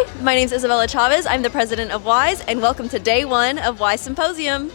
Hi, my name is Isabella Chavez. I'm the president of WISE, and welcome to day one of WISE Symposium.